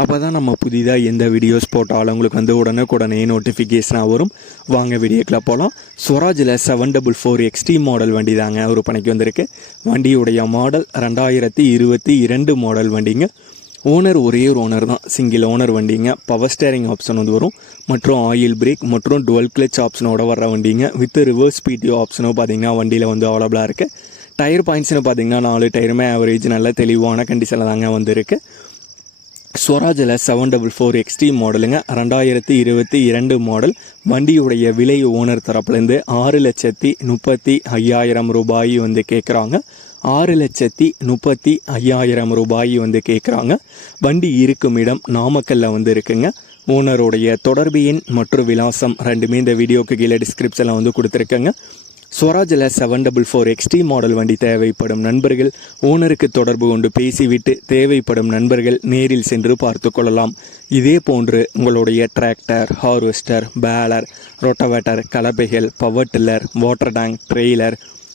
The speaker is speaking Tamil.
அப்போ தான் நம்ம புதிதாக எந்த வீடியோஸ் போட்டாலும் உங்களுக்கு வந்து உடனுக்குடனே நோட்டிஃபிகேஷனாக வரும். வாங்க வீடியோக்குள்ள போகலாம் ஸ்வராஜில் seven double four XT model வண்டி தாங்க ஒரு பணிக்கு வந்திருக்கு. வண்டியுடைய மாடல் ரெண்டாயிரத்தி இருபத்தி இரண்டு மாடல் வண்டிங்க. ஓனர் ஒரே ஒரு ஓனர் தான். சிங்கிள் ஓனர் வண்டிங்க. பவர் ஸ்டேரிங் ஆப்ஷன் வந்து வரும். மற்றும் ஆயில் பிரேக் மற்றும் டுவெல் கிளச் ஆப்ஷனோட வர வண்டிங்க. வித் ரிவர்ஸ் பிடிஓ ஆப்ஷனும் பார்த்தீங்கன்னா வண்டியில் வந்து அவைலபிளாக இருக்குது டயர் பாயிண்ட்ஸ்னு பார்த்தீங்கன்னா நாலு டயருமே ஆவரேஜ் நல்ல தெளிவான கண்டிஷனில் தாங்க வந்திருக்கு. ஸ்வராஜில் செவன் டபுள் ஃபோர் எக்ஸ்டி மாடலுங்க ரெண்டாயிரத்தி இருபத்தி இரண்டு மாடல் வண்டியுடைய விலை ஓனர் தரப்புலேருந்து ஆறு லட்சத்தி முப்பத்தி ஐயாயிரம் ரூபாய் வந்து கேட்குறாங்க ஆறு லட்சத்தி முப்பத்தி ஐயாயிரம் ரூபாய் வந்து கேட்குறாங்க வண்டி இருக்கும் இடம் நாமக்கல்ல வந்து இருக்குங்க. ஓனருடைய தொடர்பு எண் மற்றும் விலாசம் ரெண்டுமே இந்த வீடியோக்கு கீழே டிஸ்கிரிப்ஷனில் வந்து கொடுத்துருக்கேங்க. ஸ்வராஜில் seven double four XT model வண்டி தேவைப்படும் நண்பர்கள். ஓனருக்கு தொடர்பு கொண்டு பேசிவிட்டு தேவைப்படும் நண்பர்கள் நேரில் சென்று பார்த்து கொள்ளலாம். இதே போன்று உங்களுடைய tractor harvester baler rotavator கலப்பைகள் power tiller water tank trailer